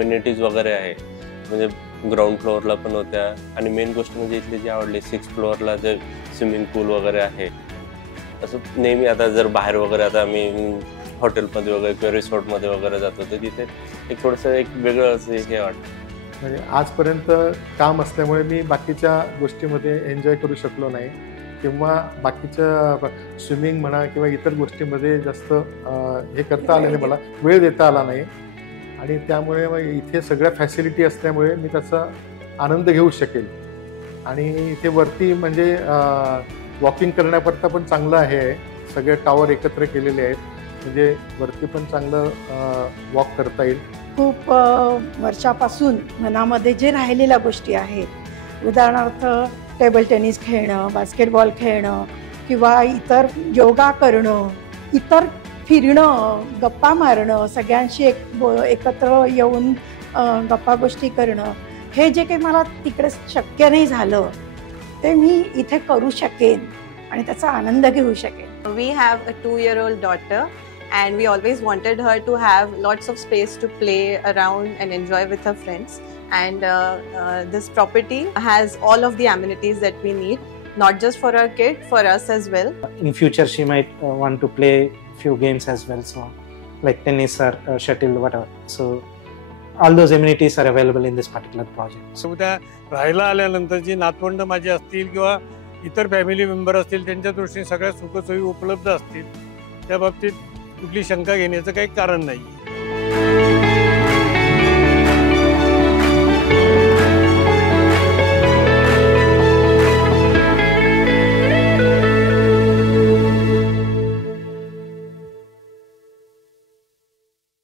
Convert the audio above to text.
Amenities वगैरे आहे, म्हणजे ग्राउंड फ्लोअरला पण होत्या आणि मेन गोष्ट म्हणजे इथली जी आवडली 6th फ्लोअरला जे स्विमिंग पूल वगैरे आहे. असं नेहमी आता जर बाहेर वगैरे आता आम्ही हॉटेलमध्ये वगैरे किंवा रिसॉर्टमध्ये वगैरे जातो तर तिथे एक थोडंसं एक वेगळं असं हे वाटतं. म्हणजे आजपर्यंत काम असल्यामुळे मी बाकीच्या गोष्टीमध्ये एन्जॉय करू शकलो नाही किंवा बाकीच्या स्विमिंग म्हणा किंवा इतर गोष्टीमध्ये जास्त हे करता आलं नाही, मला वेळ देता आला नाही. आणि त्यामुळे मग इथे सगळ्या फॅसिलिटी असल्यामुळे मी त्याचा आनंद घेऊ शकेल. आणि इथे वरती म्हणजे वॉकिंग करण्याकरता पण चांगलं आहे, सगळे टावर एकत्र केलेले आहेत, म्हणजे वरती पण चांगलं वॉक करता येईल. खूप वर्षापासून मनामध्ये जे राहिलेल्या गोष्टी आहेत, उदाहरणार्थ टेबल टेनिस खेळणं, बास्केटबॉल खेळणं किंवा इतर योगा करणं, इतर फिरणं, गप्पा मारणं, सगळ्यांशी एकत्र येऊन गप्पा गोष्टी करणं, हे जे काही मला तिकडे शक्य नाही झालं ते मी इथे करू शकेन आणि त्याचा आनंद घेऊ शकेन. We have a 2-year-old daughter and we always wanted her to have lots of space to play around and enjoy with her friends, and this property has all of the amenities that we need, not just for our kid, for us as well. In future she might want to play few games as well, so like tennis or shuttle, whatever. So all those amenities are available in this particular project. So त्या राहायला आल्यानंतर जी नातवंड माझी असतील किंवा इतर family member असतील त्यांच्या दृष्टीने सगळ्या सुखसोयी उपलब्ध असतील, त्या बाबतीत कुठली शंका घेण्याचं काही कारण नाही.